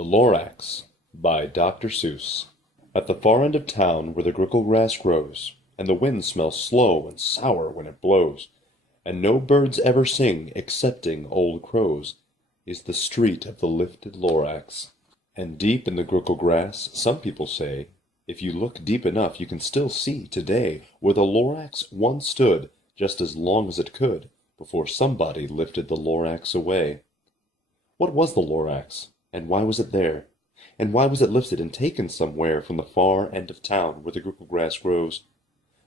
The Lorax by Dr. Seuss. At the far end of town where the grickle grass grows, and the wind smells slow and sour when it blows, and no birds ever sing excepting old crows, is the street of the lifted Lorax. And deep in the grickle grass, some people say, if you look deep enough you can still see today where the Lorax once stood just as long as it could before somebody lifted the Lorax away. What was the Lorax, and why was it there? And why was it lifted and taken somewhere from the far end of town where the grickle grass grows?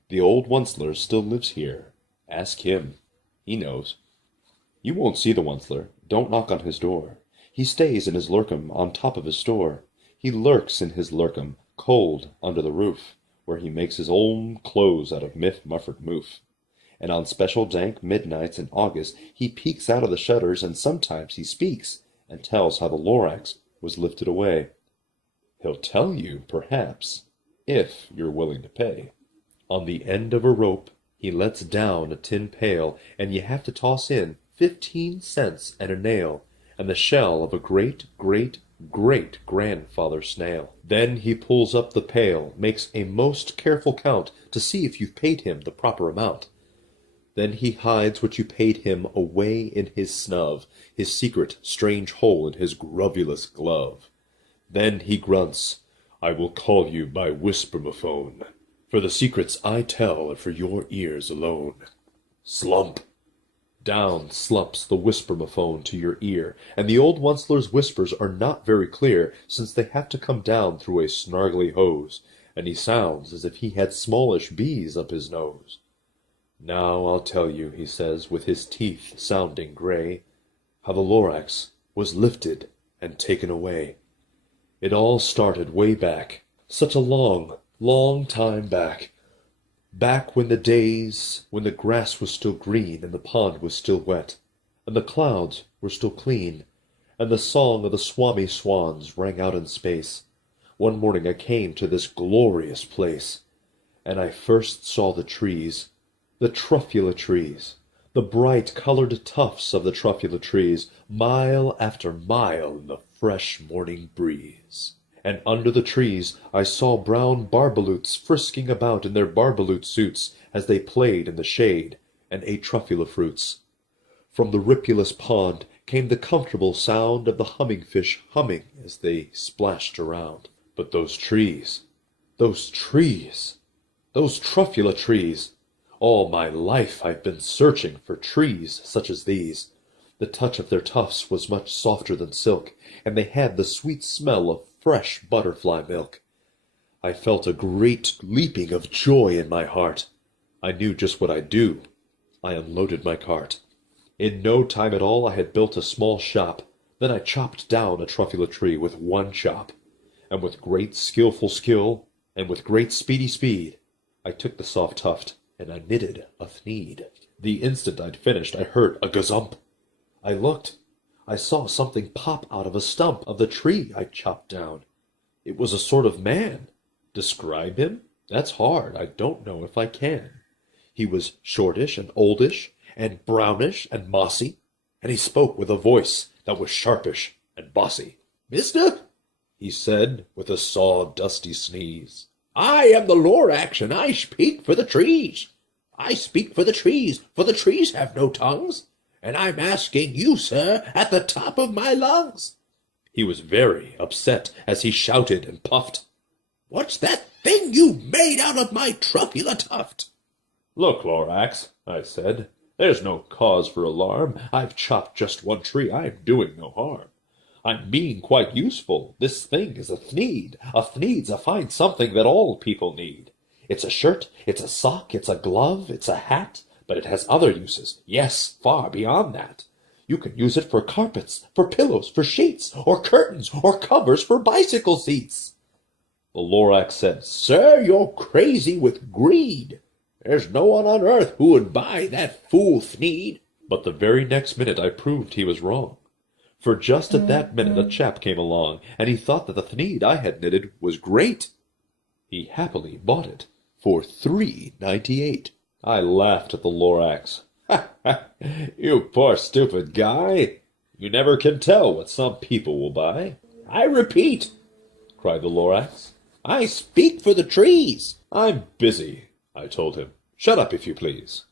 The old Onceler still lives here. Ask him. He knows. You won't see the Onceler. Don't knock on his door. He stays in his lurkum on top of his store. He lurks in his lurkum, cold under the roof, where he makes his own clothes out of mufford moof. And on special dank midnights in August he peeks out of the shutters, and sometimes he speaks and tells how the Lorax was lifted away. He'll tell you, perhaps, if you're willing to pay. On the end of a rope he lets down a tin pail, and you have to toss in 15 cents and a nail, and the shell of a great-great-great-grandfather snail. Then he pulls up the pail, makes a most careful count to see if you've paid him the proper amount. Then he hides what you paid him away in his snub, his secret strange hole in his grovulous glove. Then he grunts, I will call you by whispermophone, for the secrets I tell are for your ears alone. Slump! Down slumps the whispermophone to your ear, and the old Onceler's whispers are not very clear, since they have to come down through a snargly hose, and he sounds as if he had smallish bees up his nose. Now I'll tell you, he says, with his teeth sounding gray, how the Lorax was lifted and taken away. It all started way back, such a long, long time back. Back when the days when the grass was still green, and the pond was still wet, and the clouds were still clean, and the song of the swami swans rang out in space. One morning I came to this glorious place, and I first saw the trees, the truffula trees, the bright colored tufts of the truffula trees, mile after mile in the fresh morning breeze. And under the trees I saw brown barbaloots frisking about in their barbaloot suits as they played in the shade and ate truffula fruits. From the ripulous pond came the comfortable sound of the humming fish humming as they splashed around. But those trees, those truffula trees, all my life I've been searching for trees such as these. The touch of their tufts was much softer than silk, and they had the sweet smell of fresh butterfly milk. I felt a great leaping of joy in my heart. I knew just what I'd do. I unloaded my cart. In no time at all I had built a small shop. Then I chopped down a truffula tree with one chop. And with great skillful skill, and with great speedy speed, I took the soft tuft, and I knitted a thneed. The instant I'd finished I heard a gazump. I looked. I saw something pop out of a stump of the tree I'd chopped down. It was a sort of man. Describe him? That's hard. I don't know if I can. He was shortish and oldish, and brownish and mossy, and he spoke with a voice that was sharpish and bossy. Mister, he said with a sawdusty sneeze, I am the Lorax, and I speak for the trees. I speak for the trees have no tongues. And I'm asking you, sir, at the top of my lungs. He was very upset as he shouted and puffed. What's that thing you made out of my truffula tuft? Look, Lorax, I said, there's no cause for alarm. I've chopped just one tree. I'm doing no harm. I'm being quite useful. This thing is a thneed. A thneed's a fine something that all people need. It's a shirt, it's a sock, it's a glove, it's a hat. But it has other uses, yes, far beyond that. You can use it for carpets, for pillows, for sheets, or curtains, or covers for bicycle seats. The Lorax said, Sir, you're crazy with greed. There's no one on earth who would buy that fool thneed. But the very next minute I proved he was wrong. For just at that minute a chap came along, and he thought that the thneed I had knitted was great. He happily bought it for $3.98. I laughed at the Lorax. Ha, ha, you poor stupid guy. You never can tell what some people will buy. I repeat, cried the Lorax, I speak for the trees. I'm busy, I told him. Shut up, if you please.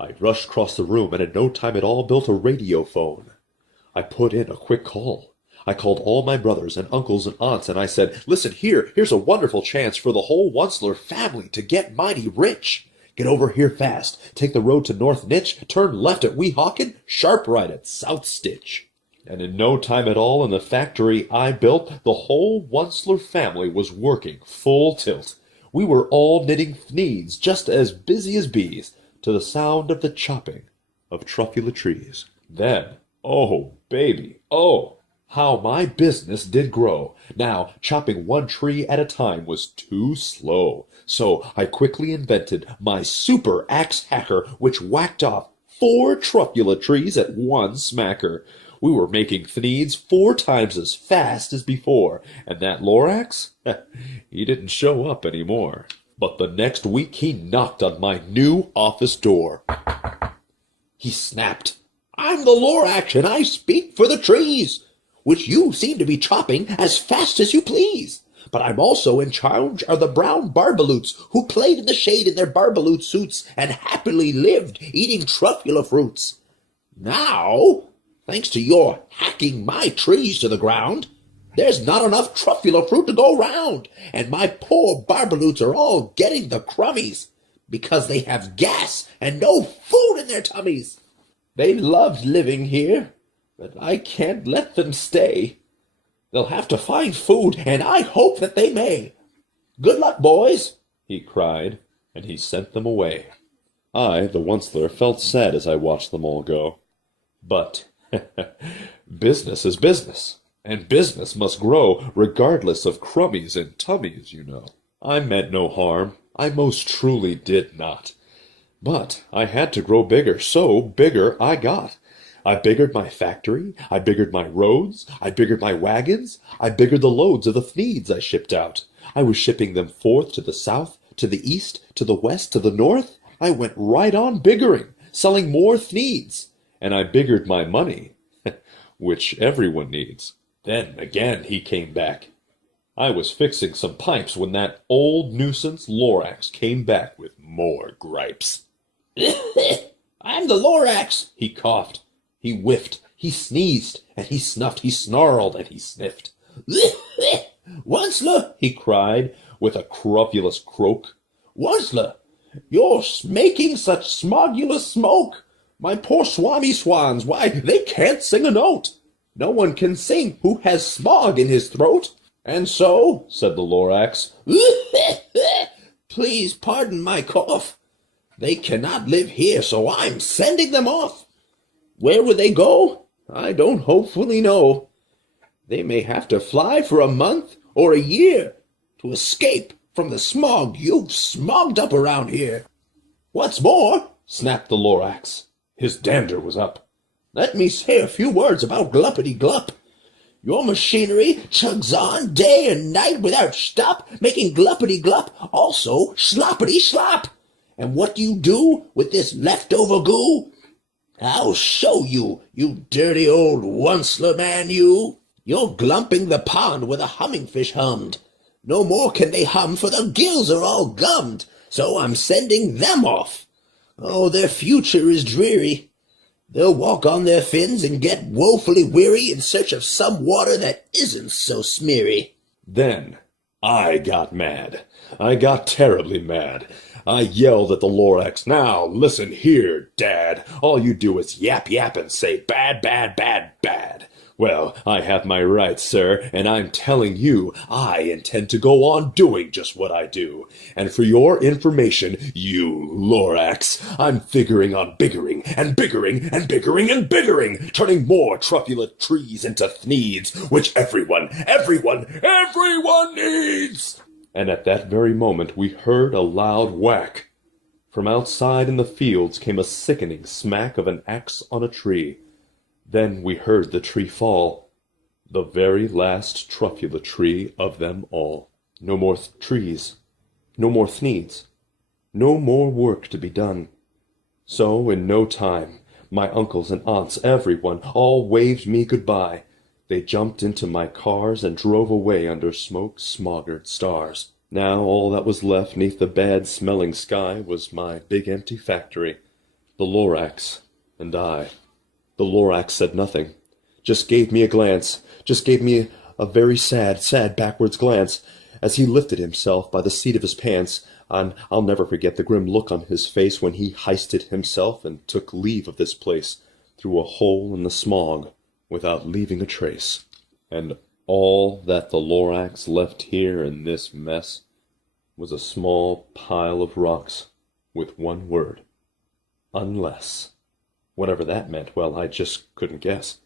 I rushed across the room and in no time at all built a radio phone. I put in a quick call. I called all my brothers and uncles and aunts, and I said, "Listen here, here's a wonderful chance for the whole Onceler family to get mighty rich. Get over here fast, take the road to North Nitch, turn left at Weehawken, sharp right at South Stitch." And in no time at all in the factory I built, the whole Onceler family was working full tilt. We were all knitting thneeds, just as busy as bees, to the sound of the chopping of truffula trees. Then, oh, baby, oh, how my business did grow! Now, chopping one tree at a time was too slow, so I quickly invented my super axe hacker, which whacked off 4 truffula trees at one smacker. We were making thneeds 4 times as fast as before, and that Lorax, he didn't show up any more. But the next week he knocked on my new office door. He snapped, "I'm the Lorax, and I speak for the trees, which you seem to be chopping as fast as you please. But I'm also in charge of the brown barbaloots who played in the shade in their barbaloot suits and happily lived eating truffula fruits. Now, thanks to your hacking my trees to the ground, there's not enough truffula fruit to go round, and my poor barbaloots are all getting the crummies because they have gas and no food in their tummies. They loved living here, but I can't let them stay. They'll have to find food, and I hope that they may. Good luck, boys," he cried, and he sent them away. I, the Onceler, felt sad as I watched them all go. But business is business, and business must grow regardless of crummies and tummies, you know. I meant no harm. I most truly did not. But I had to grow bigger, so bigger I got. I biggered my factory, I biggered my roads, I biggered my wagons, I biggered the loads of the thneeds I shipped out. I was shipping them forth to the south, to the east, to the west, to the north. I went right on biggering, selling more thneeds. And I biggered my money, which everyone needs. Then again he came back. I was fixing some pipes when that old nuisance Lorax came back with more gripes. "I'm the Lorax," he coughed. He whiffed, he sneezed, and he snuffed, he snarled, and he sniffed. "Onceler," he cried, with a crofulous croak. "Onceler, you're making such smogulous smoke. My poor swami swans, why, they can't sing a note. No one can sing who has smog in his throat. And so," said the Lorax, "please pardon my cough. They cannot live here, so I'm sending them off. Where would they go? I don't hopefully know. They may have to fly for a month or a year to escape from the smog you've smogged up around here. What's more," snapped the Lorax. His dander was up. "Let me say a few words about Gluppity-Glup. Your machinery chugs on day and night without stop, making Gluppity-Glup also sloppity-slop. And what do you do with this leftover goo? I'll show you, you dirty old Onceler man, you. You're glumping the pond where the hummingfish hummed. No more can they hum, for the gills are all gummed, so I'm sending them off. Oh, their future is dreary. They'll walk on their fins and get woefully weary in search of some water that isn't so smeary." Then I got mad. I got terribly mad. I yelled at the Lorax, "Now, listen here, Dad. All you do is yap yap and say bad, bad, bad, bad. Well, I have my rights, sir, and I'm telling you, I intend to go on doing just what I do. And for your information, you Lorax, I'm figuring on biggering and biggering and biggering and biggering, turning more truffula trees into thneeds, which everyone needs." And at that very moment we heard a loud whack. From outside in the fields came a sickening smack of an axe on a tree. Then we heard the tree fall, the very last truffula tree of them all. No more trees, no more thneeds, no more work to be done. So in no time my uncles and aunts, everyone, all waved me good-bye. They jumped into my cars and drove away under smoke-smoggered stars. Now all that was left 'neath the bad-smelling sky was my big empty factory, the Lorax, and I. The Lorax said nothing, just gave me a glance, just gave me a very sad, sad backwards glance, as he lifted himself by the seat of his pants, and I'll never forget the grim look on his face when he heisted himself and took leave of this place, through a hole in the smog, without leaving a trace. And all that the Lorax left here in this mess was a small pile of rocks with one word: unless. Whatever that meant, well, I just couldn't guess.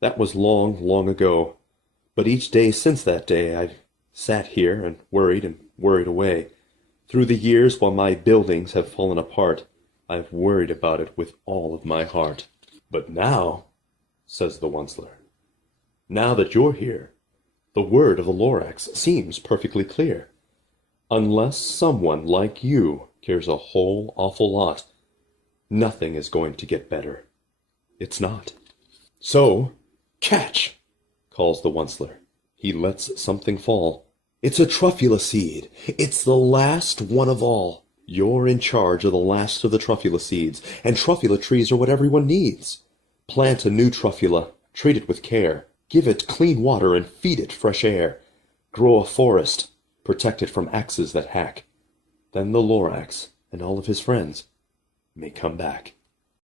That was long, long ago, but each day since that day I've sat here and worried away. Through the years, while my buildings have fallen apart, I've worried about it with all of my heart. But now, says the Onceler, now that you're here, the word of the Lorax seems perfectly clear. Unless someone like you cares a whole awful lot, nothing is going to get better. It's not. So, catch, calls the Onceler. He lets something fall. It's a truffula seed. It's the last one of all. You're in charge of the last of the truffula seeds, and truffula trees are what everyone needs. Plant a new truffula, treat it with care, give it clean water and feed it fresh air. Grow a forest, protect it from axes that hack. Then the Lorax and all of his friends may come back.